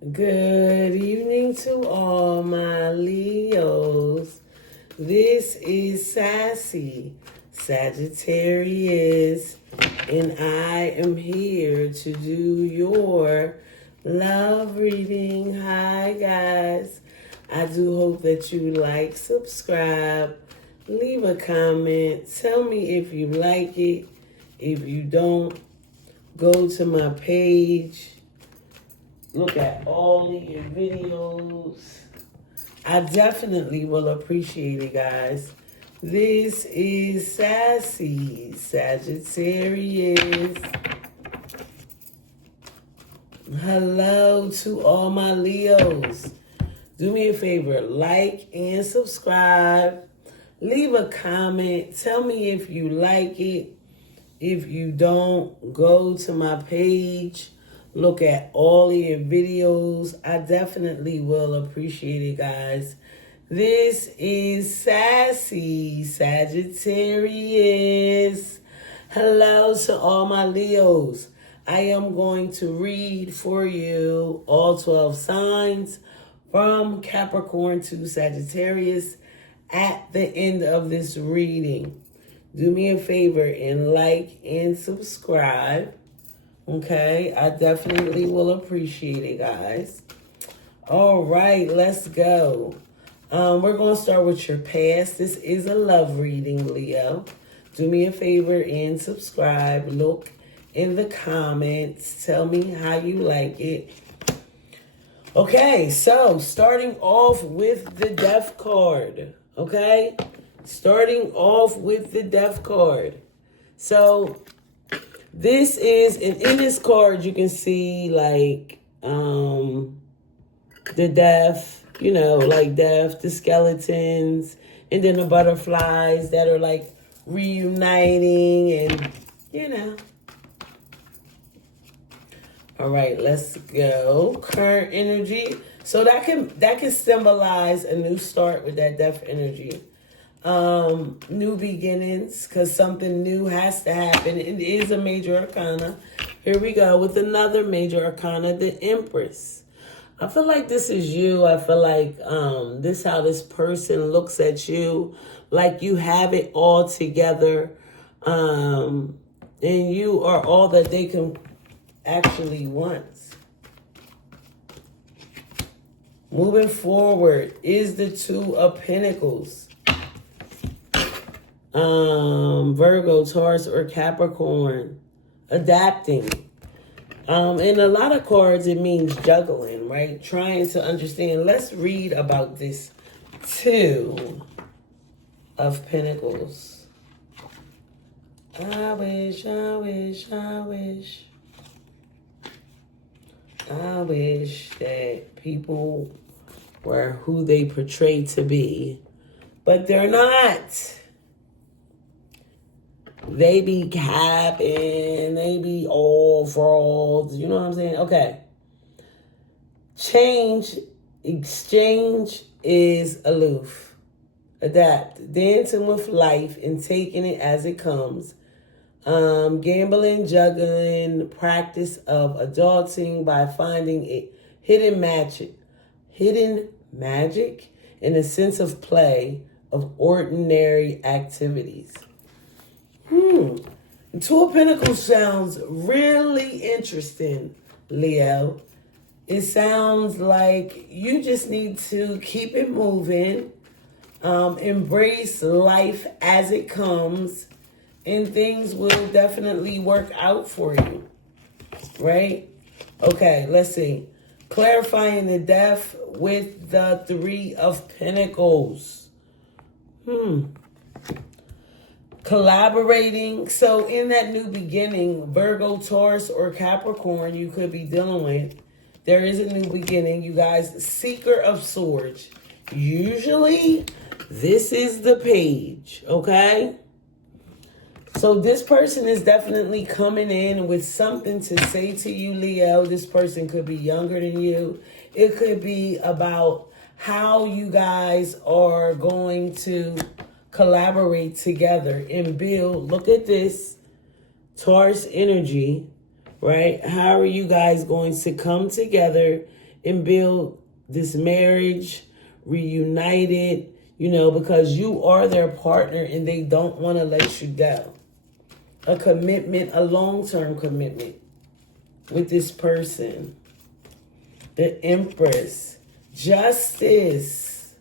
Good evening to all my Leos. This is Sassy Sagittarius, and I am here to do your love reading. Hi, guys. I do hope that you like, subscribe, leave a comment. Tell me if you like it. If you don't, go to my page. Look at all of your videos. I definitely will appreciate it, guys. This is Sassy Sagittarius. Hello to all my Leos. Do me a favor, like and subscribe. Leave a comment. Tell me if you like it. If you don't, go to my page. Look at all of your videos. I definitely will appreciate it, guys. This is Sassy Sagittarius. Hello to all my Leos. I am going to read for you all 12 signs from Capricorn to Sagittarius at the end of this reading. Do me a favor and like and subscribe. Okay, I definitely will appreciate it, guys. All right, let's go. We're going to start with your past. This is a love reading, Leo. Do me a favor and subscribe. Look in the comments. Tell me how you like it. Okay, so starting off with the Death card. Okay, starting off with the Death card. So this is, and in this card you can see like the death, like death, the skeletons, and then the butterflies that are like reuniting and All right, let's go. Current energy. So that can symbolize a new start with that death energy. New beginnings, because something new has to happen. It is a major arcana. Here we go with another major arcana, the Empress. I feel like this is you. I feel like this how this person looks at you, like you have it all together, and you are all that they can actually want. Moving forward is the Two of Pentacles. Virgo, Taurus, or Capricorn. Adapting. In a lot of cards, it means juggling, right? Trying to understand. Let's read about this Two of Pentacles. I wish that people were who they portray to be, but they're not. They be capping, they be all frauds, you know what I'm saying? Okay. Exchange is aloof. Adapt, dancing with life and taking it as it comes. Gambling, juggling, practice of adulting by finding a hidden magic in a sense of play of ordinary activities. Two of Pentacles sounds really interesting, Leo. It sounds like you just need to keep it moving, embrace life as it comes, and things will definitely work out for you, right? Okay, let's see. Clarifying the death with the Three of Pentacles. Collaborating. So in that new beginning, Virgo, Taurus, or Capricorn you could be dealing with, there is a new beginning. You guys, Seeker of Swords. Usually, this is the page, okay? So this person is definitely coming in with something to say to you, Leo. This person could be younger than you. It could be about how you guys are going to collaborate together and build. Look at this Taurus energy, right? How are you guys going to come together and build this marriage, reunited, because you are their partner and they don't want to let you go. A commitment, a long-term commitment with this person. The Empress. Justice.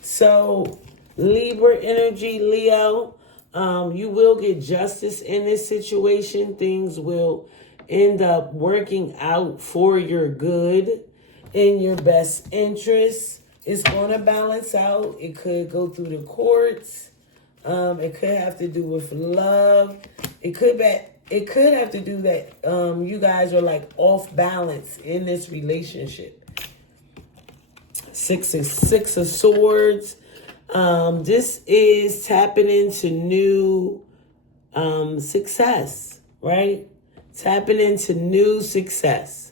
So, Libra energy, Leo. You will get justice in this situation. Things will end up working out for your good, in your best interest. It's going to balance out. It could go through the courts. It could have to do with love. It could have to do that you guys are like off balance in this relationship. Six of Swords. This is tapping into new success, right? Tapping into new success.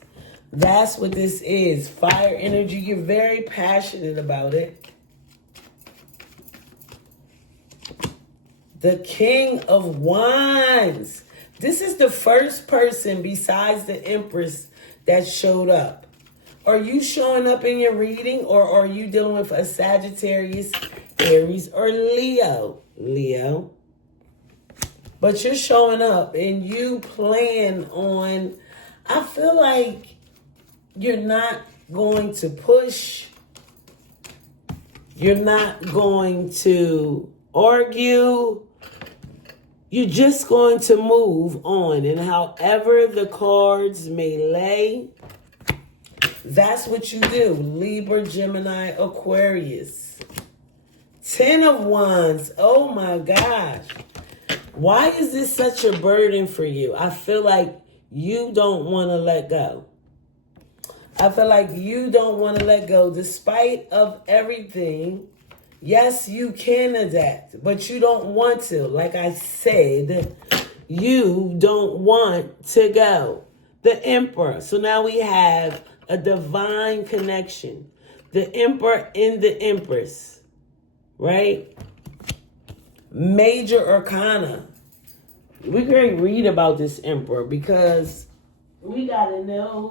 That's what this is. Fire energy. You're very passionate about it. The King of Wands. This is the first person besides the Empress that showed up. Are you showing up in your reading, or are you dealing with a Sagittarius, Aries, or Leo? Leo. But you're showing up and you plan on, I feel like you're not going to push. You're not going to argue. You're just going to move on. And however the cards may lay, that's what you do. Libra, Gemini, Aquarius. 10 of Wands. Oh my gosh. Why is this such a burden for you? I feel like you don't want to let go. I feel like you don't want to let go despite of everything. Yes, you can adapt, but you don't want to. Like I said, you don't want to go. The Emperor. So now we have a divine connection. The Emperor and the Empress, right? Major Arcana. We're going to read about this Emperor because we gotta know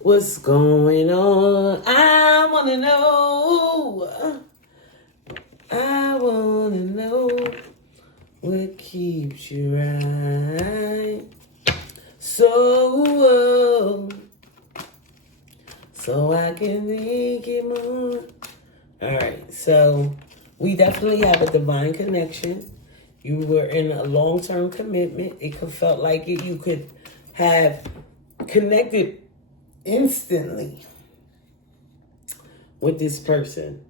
what's going on. I wanna know what keeps you right. So I can think it more. All right, so we definitely have a divine connection. You were in a long-term commitment. It could felt like it. You could have connected instantly with this person.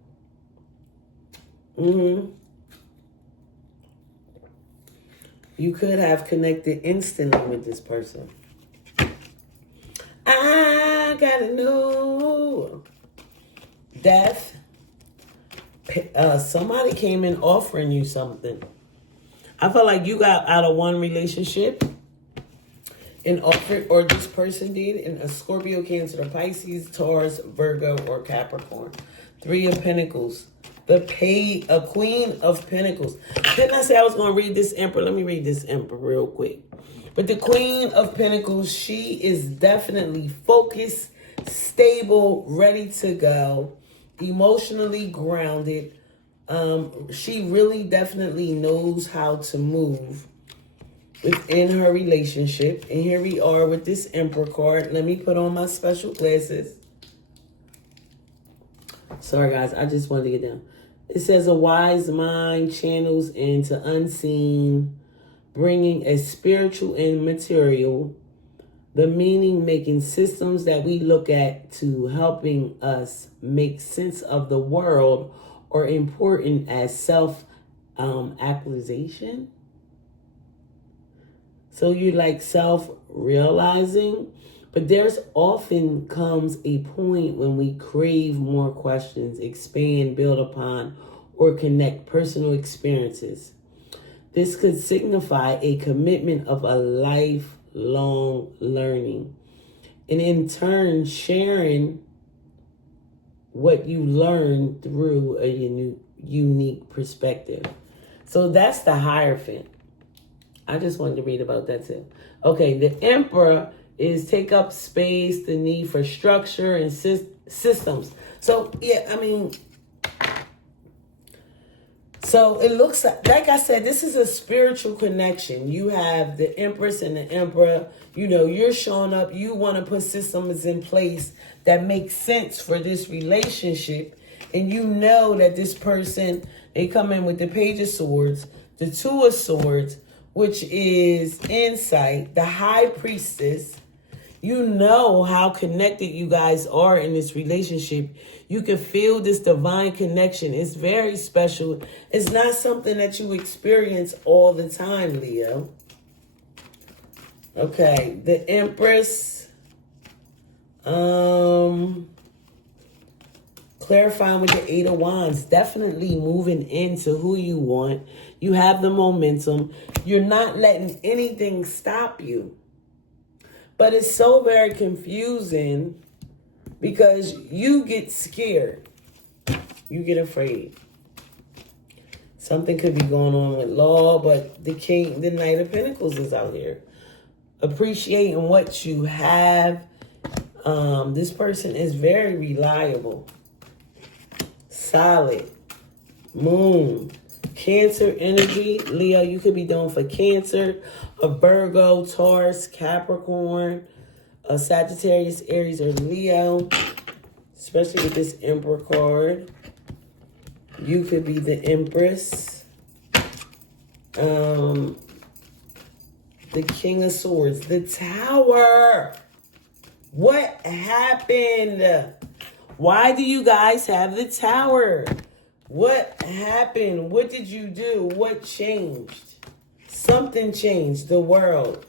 You could have connected instantly with this person. I gotta know. Death. Somebody came in offering you something. I feel like you got out of one relationship and offered, or this person did, in a Scorpio, Cancer, Pisces, Taurus, Virgo, or Capricorn. 3 of Pentacles. A Queen of Pentacles. Didn't I say I was going to read this Emperor? Let me read this Emperor real quick. But the Queen of Pentacles, she is definitely focused, stable, ready to go, emotionally grounded. She really definitely knows how to move within her relationship. And here we are with this Emperor card. Let me put on my special glasses. Sorry, guys. I just wanted to get down. It says a wise mind channels into unseen, bringing a spiritual and material, the meaning making systems that we look at to helping us make sense of the world, or important as self-actualization. So you like self-realizing, but there's often comes a point when we crave more questions, expand, build upon, or connect personal experiences. This could signify a commitment of a lifelong learning, and in turn sharing what you learned through a unique perspective. So that's the Hierophant. I just wanted to read about that too. Okay, the Emperor is take up space, the need for structure and systems. So, yeah, I mean, so it looks like I said, this is a spiritual connection. You have the Empress and the Emperor. You know, you're showing up. You want to put systems in place that make sense for this relationship. And you know that this person, they come in with the Page of Swords, the Two of Swords, which is insight, the High Priestess. You know how connected you guys are in this relationship. You can feel this divine connection. It's very special. It's not something that you experience all the time, Leo. Okay, the Empress. Clarifying with the Eight of Wands. Definitely moving into who you want. You have the momentum. You're not letting anything stop you. But it's so very confusing because you get scared. You get afraid. Something could be going on with law, but the Knight of Pentacles is out here. Appreciating what you have. This person is very reliable. Solid. Moon. Cancer energy. Leo, you could be doing for Cancer. A Virgo, Taurus, Capricorn, a Sagittarius, Aries, or Leo. Especially with this Emperor card. You could be the Empress. The King of Swords. The Tower. What happened? Why do you guys have the Tower? What happened? What did you do? What changed? Something changed. The world.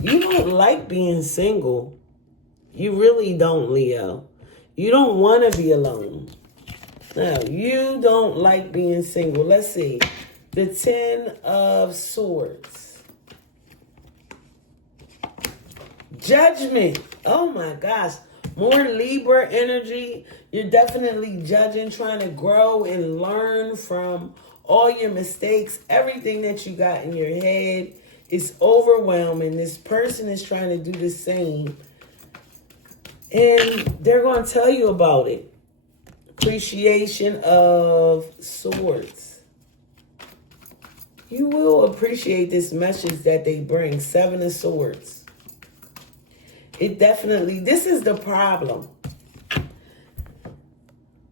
You don't like being single. You really don't, Leo. You don't want to be alone. No, you don't like being single. Let's see. The Ten of Swords. Judgment. Oh my gosh. More Libra energy. You're definitely judging, trying to grow and learn from all your mistakes. Everything that you got in your head is overwhelming. This person is trying to do the same. And they're going to tell you about it. Appreciation of Swords. You will appreciate this message that they bring. Seven of Swords. It definitely, this is the problem.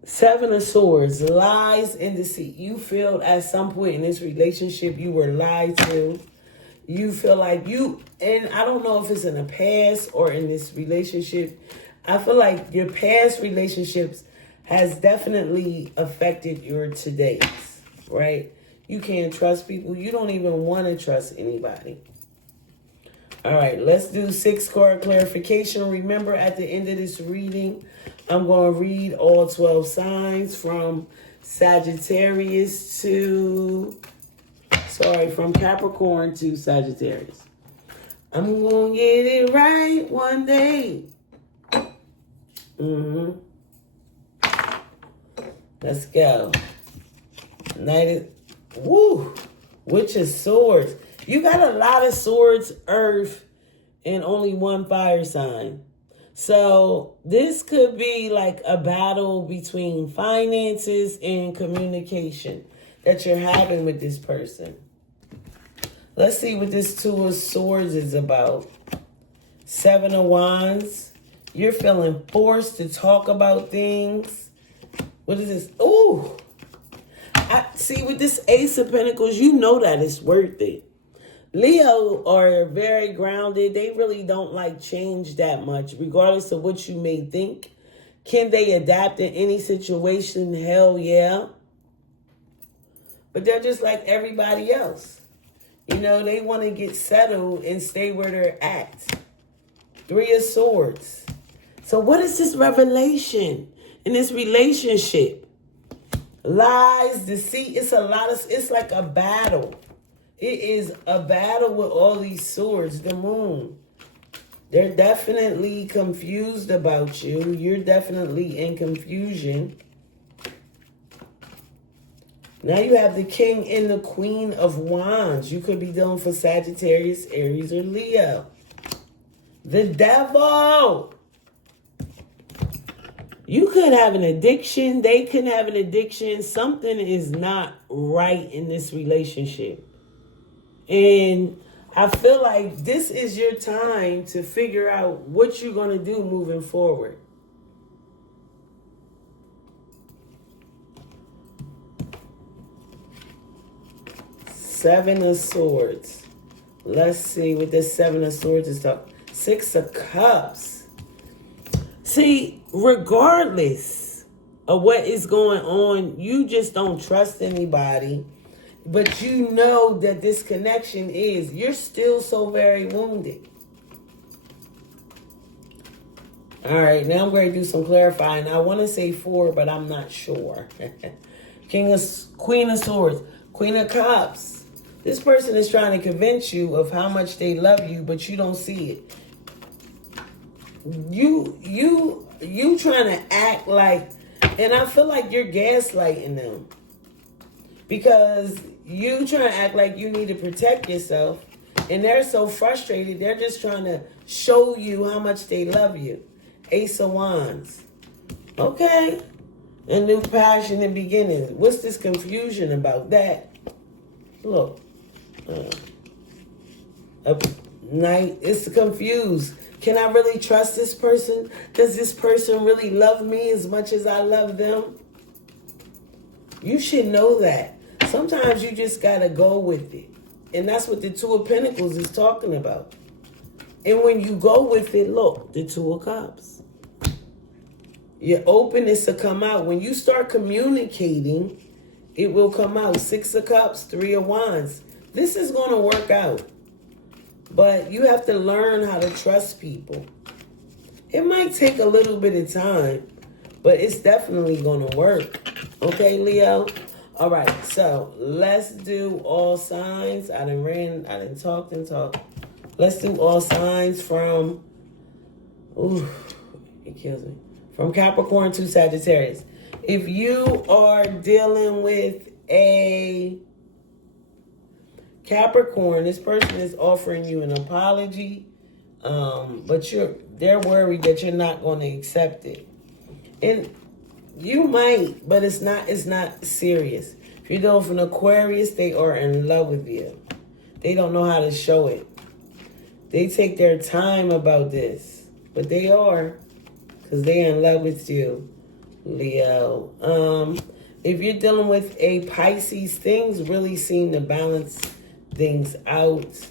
Seven of Swords, lies and deceit. You feel at some point in this relationship you were lied to. You feel like you, and I don't know if it's in the past or in this relationship. I feel like your past relationships has definitely affected your today's, right? You can't trust people. You don't even want to trust anybody. All right, let's do 6-card clarification. Remember, at the end of this reading, I'm going to read all 12 signs from Sagittarius to, from Capricorn to Sagittarius. I'm going to get it right one day. Let's go. Witch of Swords. You got a lot of swords, earth, and only one fire sign. So this could be like a battle between finances and communication that you're having with this person. Let's see what this Two of Swords is about. Seven of Wands. You're feeling forced to talk about things. What is this? Ooh. See, with this Ace of Pentacles, you know that it's worth it. Leo are very grounded. They really don't like change that much, regardless of what you may think. Can they adapt in any situation? Hell yeah. But they're just like everybody else. You know, they want to get settled and stay where they're at. Three of Swords. So what is this revelation in this relationship? Lies, deceit. It's like a battle. It is a battle with all these swords. The Moon. They're definitely confused about you. You're definitely in confusion. Now you have the King and the Queen of Wands. You could be dealing for Sagittarius, Aries, or Leo. The devil. You could have an addiction. They could have an addiction. Something is not right in this relationship. And I feel like this is your time to figure out what you're going to do moving forward. Seven of Swords. Let's see what this Seven of Swords is talking. Six of Cups. See, regardless of what is going on, you just don't trust anybody. But you know that this connection is, you're still so very wounded. All right, now I'm going to do some clarifying. I want to say 4, but I'm not sure. Queen of Swords, Queen of Cups. This person is trying to convince you of how much they love you, but you don't see it. You trying to act like, and I feel like you're gaslighting them. Because you trying to act like you need to protect yourself, and they're so frustrated, they're just trying to show you how much they love you. Ace of Wands. Okay. A new passion and beginnings. What's this confusion about that? Look. Night. It's confused. Can I really trust this person? Does this person really love me as much as I love them? You should know that. Sometimes you just got to go with it. And that's what the Two of Pentacles is talking about. And when you go with it, look, the Two of Cups. Your openness to come out. When you start communicating, it will come out. Six of Cups, Three of Wands. This is going to work out. But you have to learn how to trust people. It might take a little bit of time, but it's definitely going to work. Okay, Leo? All right, so let's do all signs. I done talked and talked. Let's do all signs from, it kills me. From Capricorn to Sagittarius. If you are dealing with a Capricorn, this person is offering you an apology, but they're worried that you're not going to accept it. And you might, but it's not serious. If you're dealing with an Aquarius, they are in love with you. They don't know how to show it. They take their time about this, but they are, because they're in love with you, Leo. If you're dealing with a Pisces, things really seem to balance things out.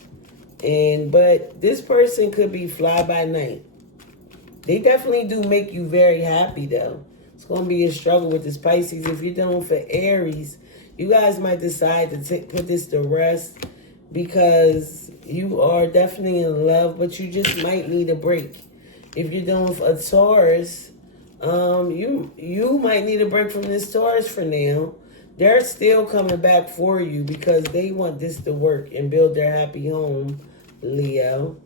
But this person could be fly by night. They definitely do make you very happy, though. It's going to be a struggle with this Pisces. If you're dealing with Aries, you guys might decide to put this to rest because you are definitely in love, but you just might need a break. If you're dealing with a Taurus, you might need a break from this Taurus for now. They're still coming back for you because they want this to work and build their happy home, Leo.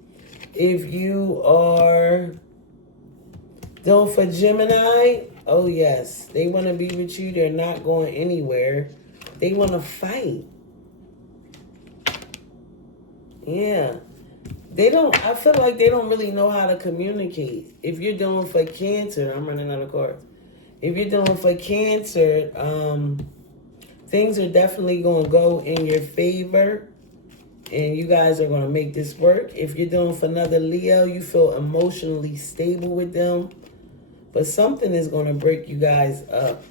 If you are dealing for Gemini, oh yes, they want to be with you. They're not going anywhere. They want to fight. Yeah. I feel like they don't really know how to communicate. If you're dealing for Cancer, I'm running out of cards. If you're dealing for Cancer, things are definitely going to go in your favor. And you guys are going to make this work. If you're dealing for another Leo, you feel emotionally stable with them. But something is going to break you guys up.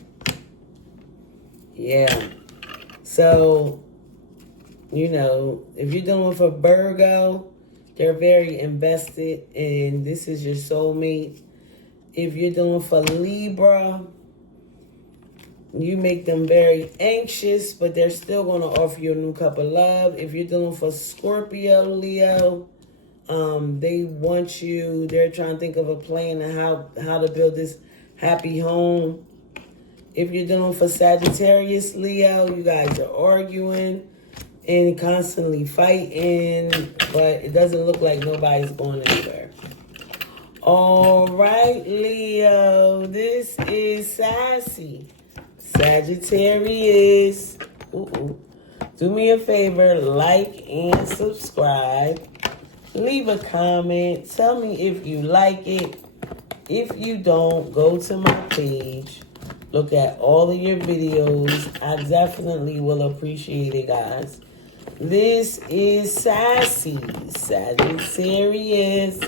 Yeah. So, if you're dealing with a Virgo, they're very invested, and this is your soulmate. If you're dealing with a Libra, you make them very anxious, but they're still going to offer you a new cup of love. If you're dealing with a Scorpio, Leo, they want you. They're trying to think of a plan and how to build this happy home. If you're dealing with a Sagittarius, Leo, you guys are arguing and constantly fighting, but it doesn't look like nobody's going anywhere. All right, Leo, this is Sassy. Sagittarius. Do me a favor, like and subscribe. Leave a comment. Tell me if you like it. If you don't, go to my page. Look at all of your videos. I definitely will appreciate it, guys. This is Sassy Sagittarius.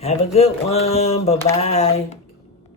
Have a good one. Bye-bye.